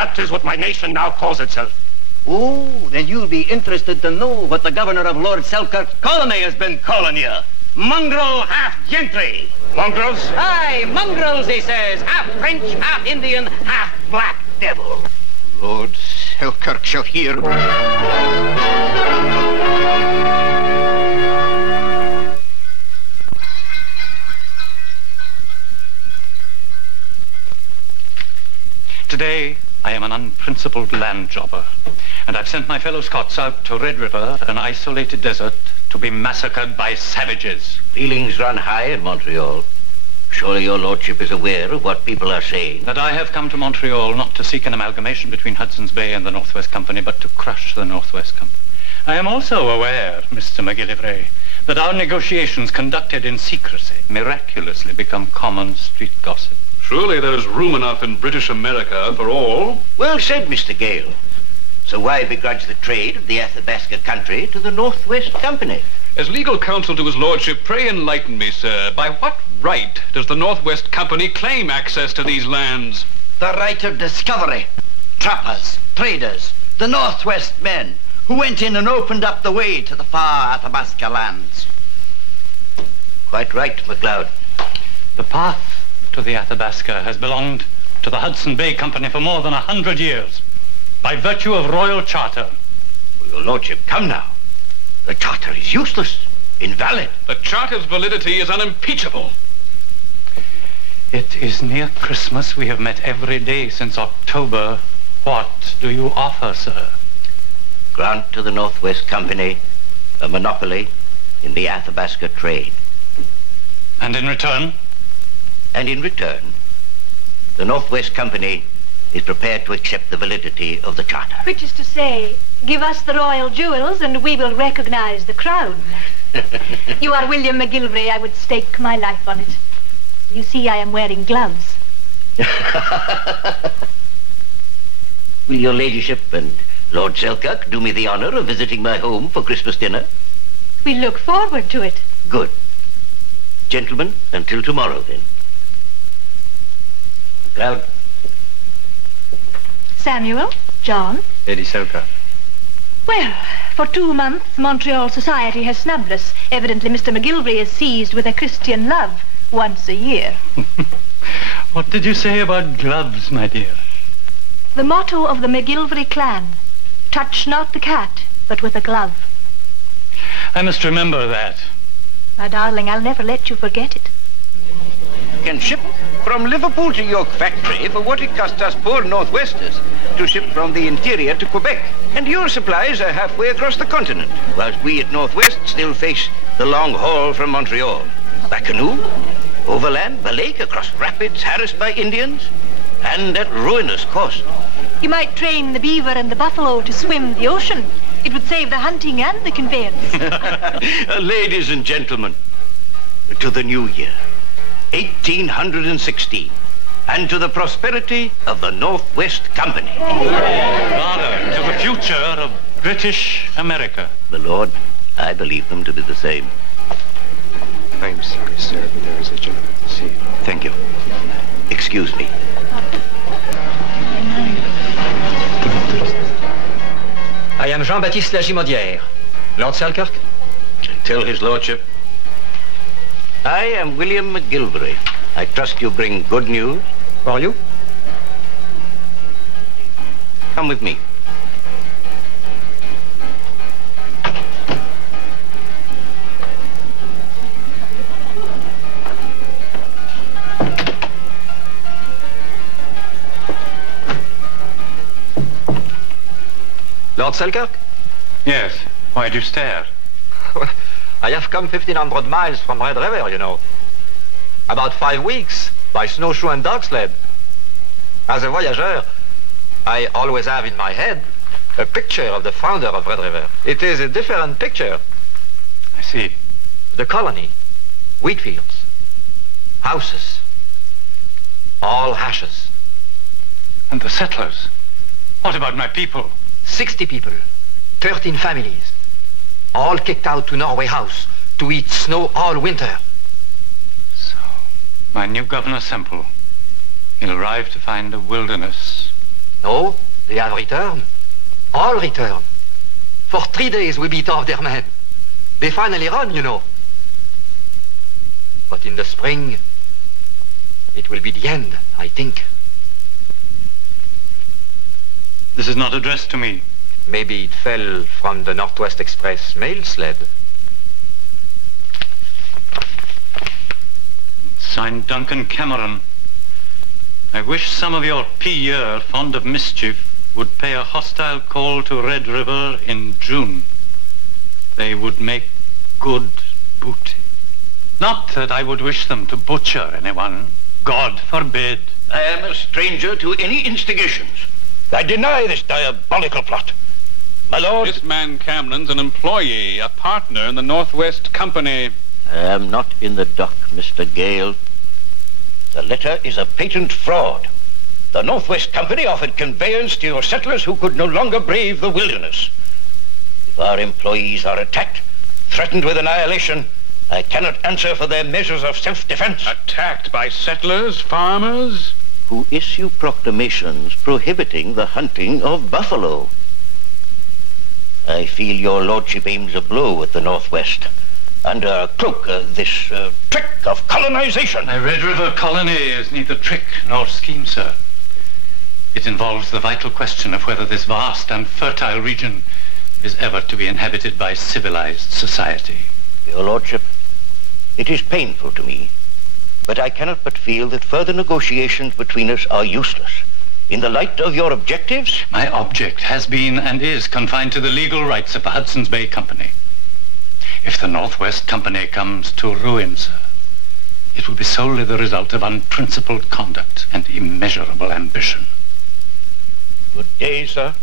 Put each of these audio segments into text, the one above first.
That is what my nation now calls itself. Oh, then you'll be interested to know what the governor of Lord Selkirk's colony has been calling you. Mongrel half gentry. Mongrels? Aye, mongrels, he says. Half French, half Indian, half black devil. Lord Selkirk shall hear. Today, I am an unprincipled land jobber, and I've sent my fellow Scots out to Red River, an isolated desert, to be massacred by savages. Feelings run high in Montreal. Surely your lordship is aware of what people are saying. That I have come to Montreal not to seek an amalgamation between Hudson's Bay and the Northwest Company, but to crush the Northwest Company. I am also aware, Mr. McGillivary, that our negotiations conducted in secrecy miraculously become common street gossip. Surely there is room enough in British America for all. Well said, Mr. Gale. So why begrudge the trade of the Athabasca country to the Northwest Company? As legal counsel to his lordship, pray enlighten me, sir. By what right does the Northwest Company claim access to these lands? The right of discovery. Trappers, traders, the Northwest men who went in and opened up the way to the far Athabasca lands. Quite right, MacLeod. The path to the Athabasca has belonged to the Hudson Bay Company for more than 100 years, by virtue of royal charter. Well, your lordship, come now. The charter is useless, invalid. The charter's validity is unimpeachable. It is near Christmas. We have met every day since October. What do you offer, sir? Grant to the Northwest Company a monopoly in the Athabasca trade. And in return? And in return, the Northwest Company is prepared to accept the validity of the charter. Which is to say, give us the royal jewels and we will recognize the crown. You are William McGillivary. I would stake my life on it. You see, I am wearing gloves. Will your ladyship and Lord Selkirk do me the honor of visiting my home for Christmas dinner? We look forward to it. Good. Gentlemen, until tomorrow, then. MacLeod. Samuel, John. Lady Selkirk. Well, for 2 months, Montreal society has snubbed us. Evidently, Mr. McGillivary is seized with a Christian love once a year. What did you say about gloves, my dear? The motto of the McGillivary clan, touch not the cat, but with a glove. I must remember that. My darling, I'll never let you forget it. Can ship from Liverpool to York Factory for what it costs us poor Northwesters to ship from the interior to Quebec. And your supplies are halfway across the continent, whilst we at Northwest still face the long haul from Montreal. By canoe, overland, by lake, across rapids, harassed by Indians, and at ruinous cost. You might train the beaver and the buffalo to swim the ocean. It would save the hunting and the conveyance. Ladies and gentlemen, to the new year, 1816, and to the prosperity of the Northwest Company. Rather, to the future of British America. My lord, I believe them to be the same. I'm sorry, sir, but there is a gentleman to see you. Thank you. Excuse me. I am Jean-Baptiste Lagimodiere. Lord Selkirk? Tell his lordship. I am William McGillivary. I trust you bring good news. For you? Come with me. Lord Selkirk? Yes. Why do you stare? I have come 1,500 miles from Red River, you know. About 5 weeks by snowshoe and dog sled. As a voyageur, I always have in my head a picture of the founder of Red River. It is a different picture. I see. The colony, wheat fields, houses, all ashes. And the settlers? What about my people? 60 people, 13 families, all kicked out to Norway House to eat snow all winter. So, my new Governor Semple, he'll arrive to find a wilderness No, they have returned. All returned. For 3 days we beat off their men. They finally run, you know. But in the spring, it will be the end, I think. This is not addressed to me. Maybe it fell from the Northwest Express mail sled. Signed Duncan Cameron. I wish some of your pilleurs fond of mischief would pay a hostile call to Red River in June. They would make good booty. Not that I would wish them to butcher anyone. God forbid. I am a stranger to any instigations. I deny this diabolical plot. My lord... This man Cameron's an employee, a partner in the Northwest Company. I am not in the dock, Mr. Gale. The letter is a patent fraud. The Northwest Company offered conveyance to your settlers who could no longer brave the wilderness. If our employees are attacked, threatened with annihilation, I cannot answer for their measures of self-defense. Attacked by settlers, farmers? Who issue proclamations prohibiting the hunting of buffalo. I feel your lordship aims a blow at the Northwest. Under a cloak, this trick of colonization. My Red River colony is neither trick nor scheme, sir. It involves the vital question of whether this vast and fertile region is ever to be inhabited by civilized society. Your lordship, it is painful to me, but I cannot but feel that further negotiations between us are useless. In the light of your objectives... My object has been and is confined to the legal rights of the Hudson's Bay Company. If the Northwest Company comes to ruin, sir, it will be solely the result of unprincipled conduct and immeasurable ambition. Good day, sir.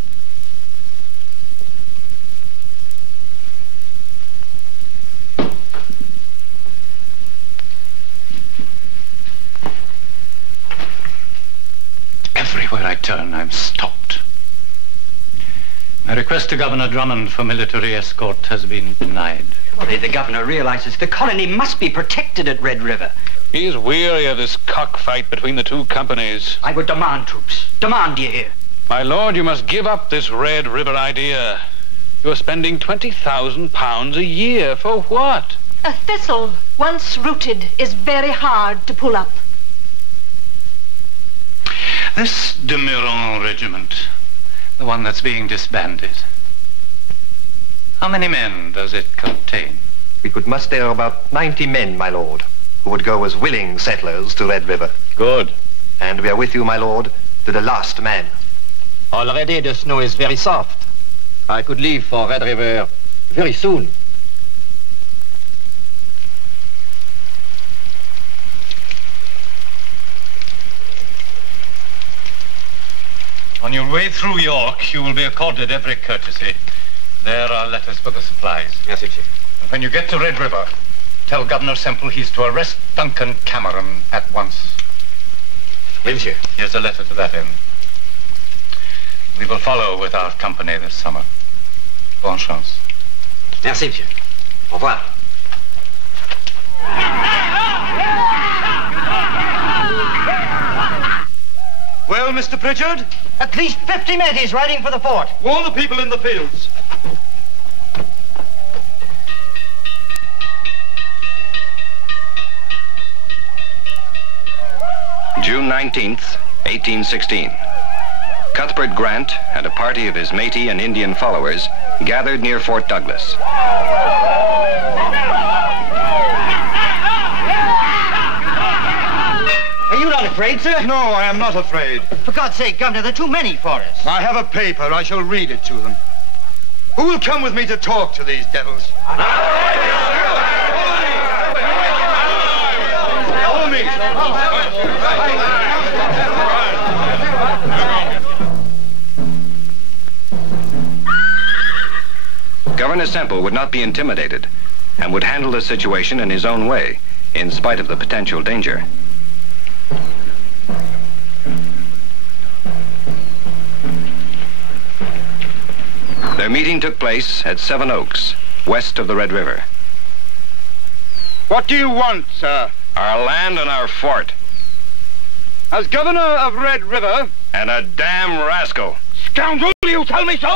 Everywhere I turn, I'm stopped. My request to Governor Drummond for military escort has been denied. Surely the governor realizes the colony must be protected at Red River. He's weary of this cockfight between the two companies. I would demand troops. Demand, you hear? My lord, you must give up this Red River idea. You're spending £20,000 a year for what? A thistle, once rooted, is very hard to pull up. This de Meuron regiment, the one that's being disbanded, how many men does it contain? We could muster about 90 men, my lord, who would go as willing settlers to Red River. Good. And we are with you, my lord, to the last man. Already the snow is very soft. I could leave for Red River very soon. On your way through York, you will be accorded every courtesy. There are letters for the supplies. Yes, monsieur. And when you get to Red River, tell Governor Semple he's to arrest Duncan Cameron at once. Oui, monsieur. Here's a letter to that end. We will follow with our company this summer. Bonne chance. Merci, monsieur. Au revoir. Well, Mr. Pritchard? At least 50 Metis riding for the fort. Warn the people in the fields. June 19th, 1816. Cuthbert Grant and a party of his Métis and Indian followers gathered near Fort Douglas. Are you not afraid, sir? No, I am not afraid. For God's sake, Governor, there are too many for us. I have a paper. I shall read it to them. Who will come with me to talk to these devils? Follow me. Governor Semple would not be intimidated and would handle the situation in his own way, in spite of the potential danger. Their meeting took place at Seven Oaks, west of the Red River. What do you want, sir? Our land and our fort. As governor of Red River, and a damn rascal. Scoundrel, you tell me so?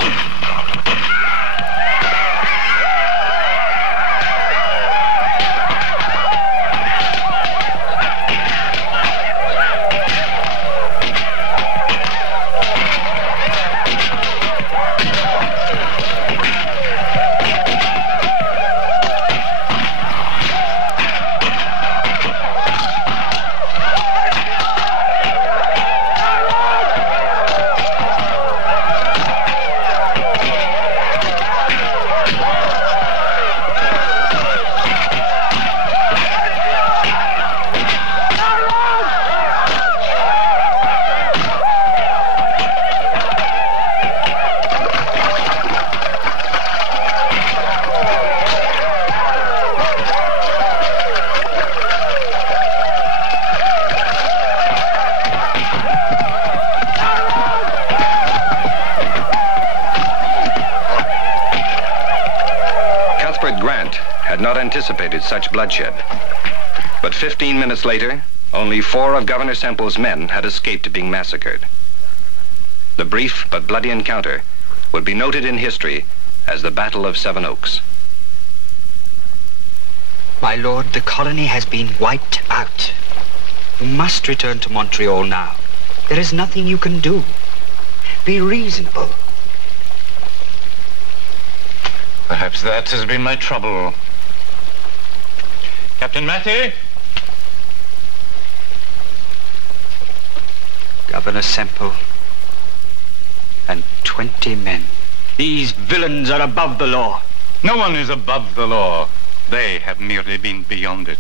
Anticipated such bloodshed. But 15 minutes later, only 4 of Governor Semple's men had escaped being massacred. The brief but bloody encounter would be noted in history as the Battle of Seven Oaks. My lord, the colony has been wiped out. You must return to Montreal now. There is nothing you can do. Be reasonable. Perhaps that has been my trouble. Captain Matty? Governor Semple and 20 men. These villains are above the law. No one is above the law. They have merely been beyond it.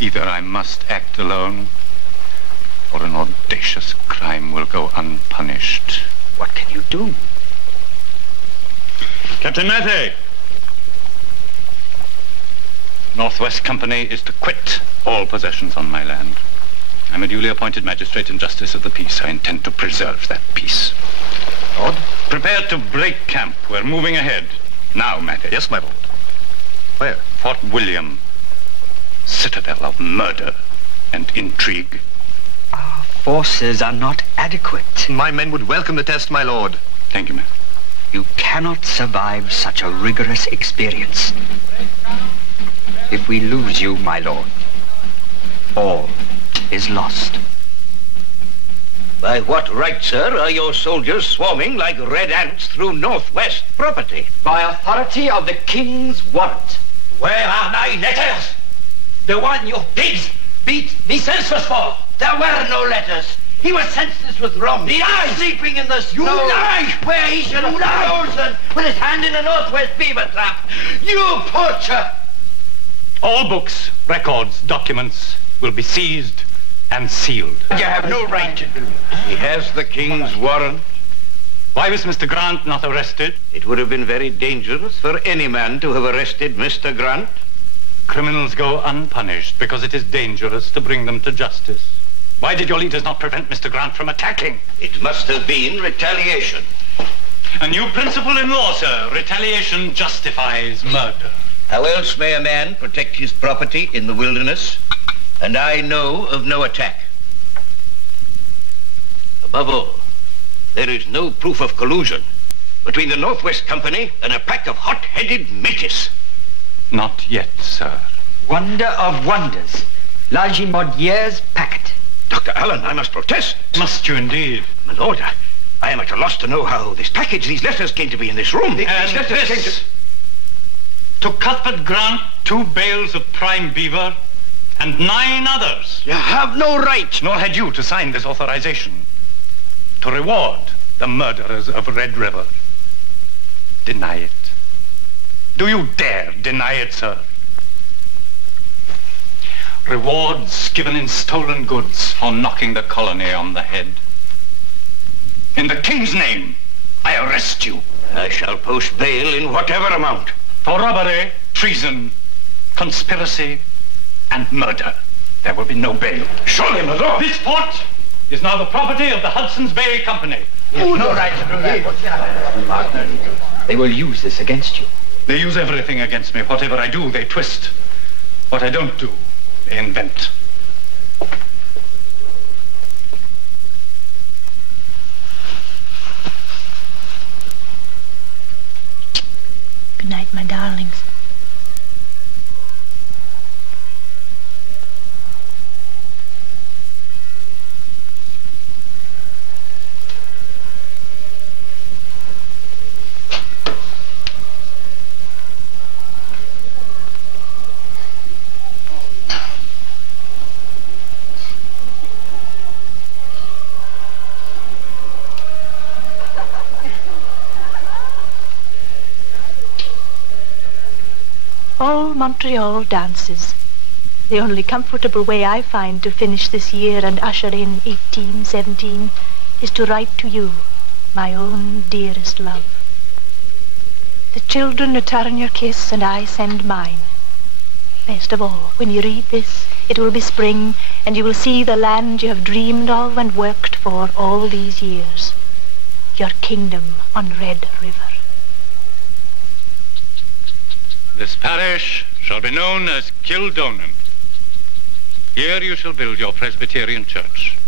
Either I must act alone, or an audacious crime will go unpunished. What can you do? Captain Matty! Northwest Company is to quit all possessions on my land. I'm a duly appointed magistrate and justice of the peace. I intend to preserve that peace. Lord? Prepare to break camp. We're moving ahead. Now, Matty. Yes, my lord. Where? Fort William. Citadel of murder and intrigue. Our forces are not adequate. My men would welcome the test, my lord. Thank you, ma'am. You cannot survive such a rigorous experience. If we lose you, my lord, all is lost. By what right, sir, are your soldiers swarming like red ants through Northwest property? By authority of the King's warrant. Where are my letters? The one you pigs beat me senseless for. There were no letters. He was senseless with rum. He lies! Sleeping in the snow. You lie! Where he should have frozen with his hand in a Northwest beaver trap. You poacher! All books, records, documents will be seized and sealed. You have no right to do this. He has the King's warrant. Why was Mr. Grant not arrested? It would have been very dangerous for any man to have arrested Mr. Grant. Criminals go unpunished because it is dangerous to bring them to justice. Why did your leaders not prevent Mr. Grant from attacking? It must have been retaliation. A new principle in law, sir. Retaliation justifies murder. How else may a man protect his property in the wilderness? And I know of no attack. Above all, there is no proof of collusion between the Northwest Company and a pack of hot-headed métis. Not yet, sir. Wonder of wonders. Lagimodiere's packet. Dr. Allen, I must protest. Must you indeed? My lord, I am at a loss to know how this package, these letters came to be in this room. These letters came to Cuthbert Grant, 2 bales of prime beaver and 9 others. You have no right. Nor had you to sign this authorization to reward the murderers of Red River. Deny it. Do you dare deny it, sir? Rewards given in stolen goods for knocking the colony on the head. In the King's name, I arrest you. I shall post bail in whatever amount. For robbery, treason, conspiracy, and murder. There will be no bail. Surely, my lord. This fort is now the property of the Hudson's Bay Company. Oh, no right to do that. They will use this against you. They use everything against me. Whatever I do, they twist. What I don't do, they invent. my darlings. All Montreal dances. The only comfortable way I find to finish this year and usher in 1817 is to write to you, my own dearest love. The children return your kiss and I send mine. Best of all, when you read this, it will be spring and you will see the land you have dreamed of and worked for all these years. Your kingdom on Red River. This parish shall be known as Kildonan. Here you shall build your Presbyterian church.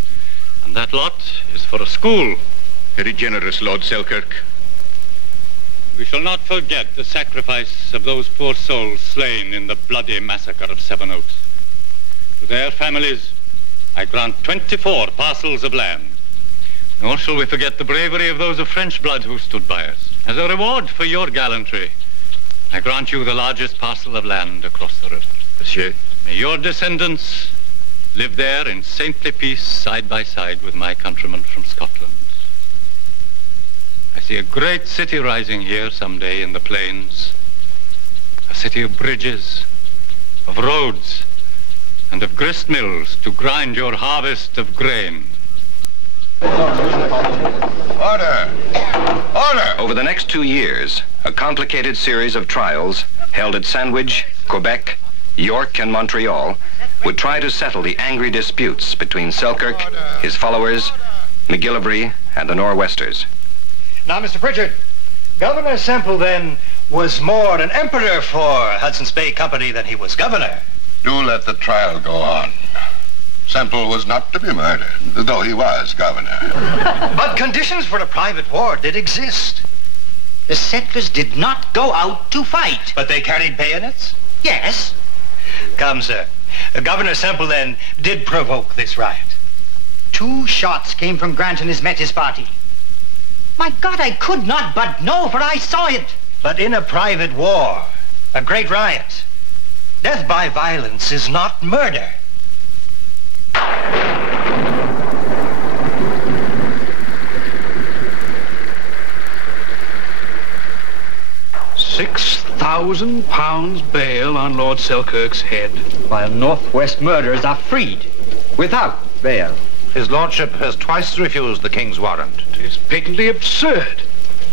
And that lot is for a school. Very generous, Lord Selkirk. We shall not forget the sacrifice of those poor souls slain in the bloody massacre of Sevenoaks. To their families, I grant 24 parcels of land. Nor shall we forget the bravery of those of French blood who stood by us. As a reward for your gallantry, I grant you the largest parcel of land across the river. Monsieur. May your descendants live there in saintly peace side by side with my countrymen from Scotland. I see a great city rising here someday in the plains. A city of bridges, of roads, and of grist mills to grind your harvest of grain. Order! Order! Over the next 2 years, a complicated series of trials held at Sandwich, Quebec, York, and Montreal would try to settle the angry disputes between Selkirk, his followers, McGillivary, and the Nor'westers. Now, Mr. Pritchard, Governor Semple, then, was more an emperor for Hudson's Bay Company than he was governor. Do let the trial go on. Semple was not to be murdered, though he was governor. But conditions for a private war did exist. The settlers did not go out to fight. But they carried bayonets? Yes. Come, sir. Governor Semple, then, did provoke this riot. 2 shots came from Grant and his Metis party. My God, I could not but know, for I saw it. But in a private war, a great riot, death by violence is not murder. 6,000 pounds bail on Lord Selkirk's head. While Northwest murderers are freed, without bail. His lordship has twice refused the king's warrant. It is patently absurd.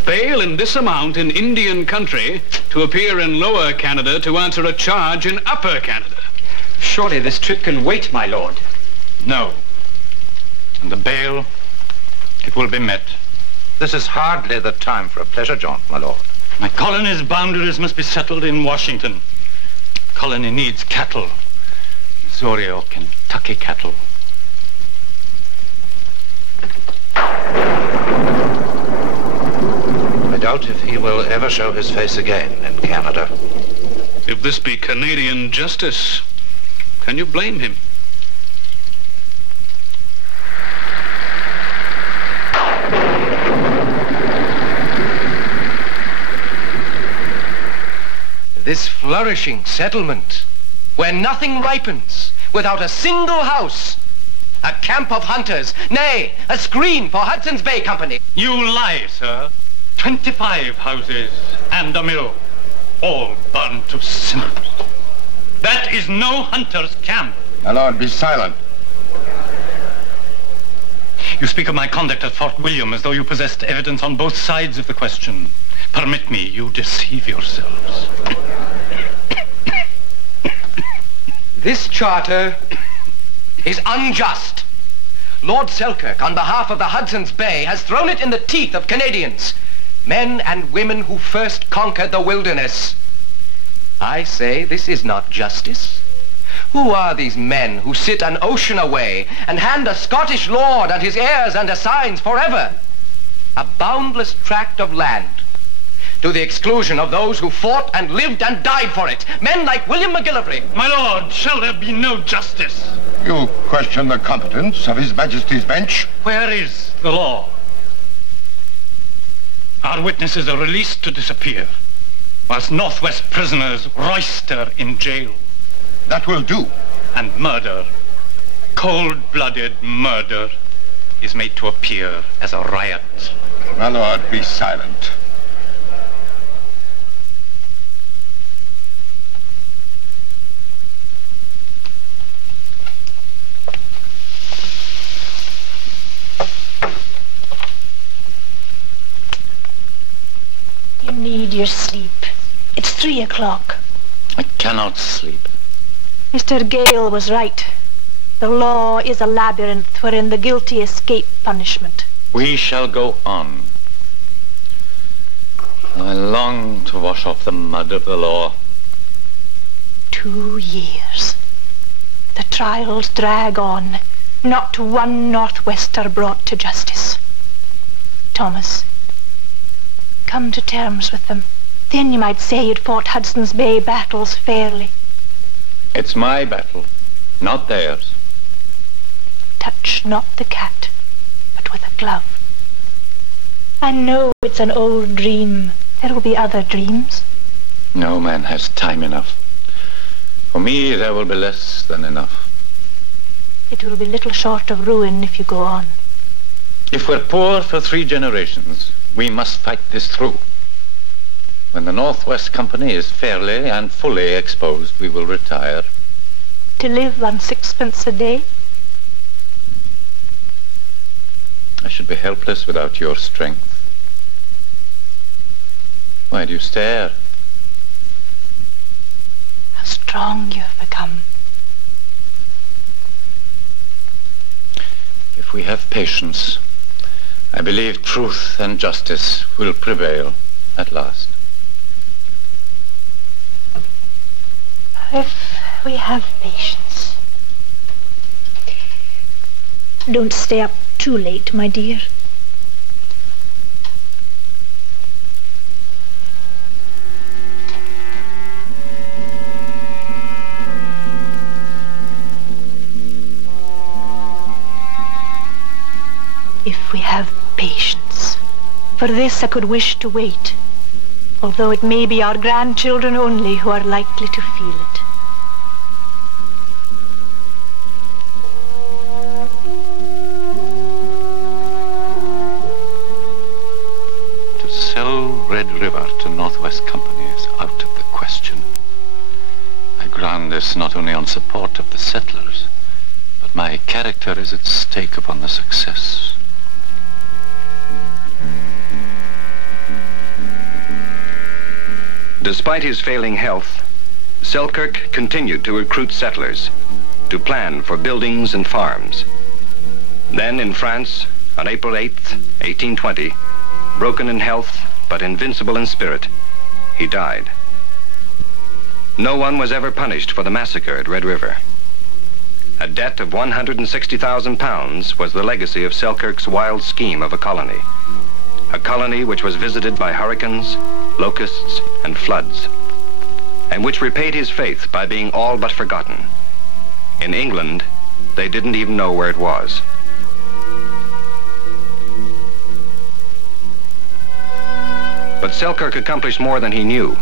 Bail in this amount in Indian country to appear in Lower Canada to answer a charge in Upper Canada. Surely this trip can wait, my lord. No. And the bail, it will be met. This is hardly the time for a pleasure jaunt, my lord. My colony's boundaries must be settled in Washington. Colony needs cattle. Missouri or Kentucky cattle. I doubt if he will ever show his face again in Canada. If this be Canadian justice, can you blame him? This flourishing settlement, where nothing ripens, without a single house, a camp of hunters, nay, a screen for Hudson's Bay Company. You lie, sir. 25 houses and a mill, all burned to cinders. That is no hunter's camp. My lord, be silent. You speak of my conduct at Fort William as though you possessed evidence on both sides of the question. Permit me, you deceive yourselves. This charter is unjust. Lord Selkirk, on behalf of the Hudson's Bay, has thrown it in the teeth of Canadians, men and women who first conquered the wilderness. I say this is not justice. Who are these men who sit an ocean away and hand a Scottish lord and his heirs and assigns forever a boundless tract of land, to the exclusion of those who fought and lived and died for it. Men like William McGillivary. My lord, shall there be no justice? You question the competence of His Majesty's bench? Where is the law? Our witnesses are released to disappear, whilst Northwest prisoners roister in jail. That will do. And murder, cold-blooded murder, is made to appear as a riot. My lord, be silent. You need your sleep. It's 3 o'clock. I cannot sleep. Mr. Gale was right. The law is a labyrinth wherein the guilty escape punishment. We shall go on. I long to wash off the mud of the law. 2 years. The trials drag on. Not one Northwester brought to justice. Thomas, come to terms with them. Then you might say you'd fought Hudson's Bay battles fairly. It's my battle, not theirs. Touch not the cat, but with a glove. I know it's an old dream. There will be other dreams. No man has time enough. For me, there will be less than enough. It will be little short of ruin if you go on. If we're poor for 3 generations, we must fight this through. When the Northwest Company is fairly and fully exposed, we will retire. To live on 6pence a day? I should be helpless without your strength. Why do you stare? How strong you have become. If we have patience, I believe truth and justice will prevail at last. If we have patience. Don't stay up too late, my dear. If we have patience. For this I could wish to wait, although it may be our grandchildren only who are likely to feel it. To sell Red River to Northwest Company is out of the question. I ground this not only on support of the settlers, but my character is at stake upon the success. Despite his failing health, Selkirk continued to recruit settlers, to plan for buildings and farms. Then in France, on April 8th, 1820, broken in health but invincible in spirit, he died. No one was ever punished for the massacre at Red River. A debt of £160,000 was the legacy of Selkirk's wild scheme of a colony which was visited by hurricanes, locusts, and floods, and which repaid his faith by being all but forgotten. In England, they didn't even know where it was. But Selkirk accomplished more than he knew.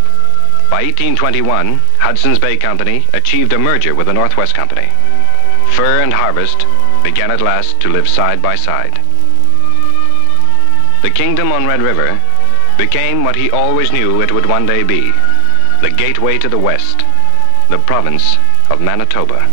By 1821, Hudson's Bay Company achieved a merger with the Northwest Company. Fur and harvest began at last to live side by side. The kingdom on Red River became what he always knew it would one day be, the gateway to the west, the province of Manitoba.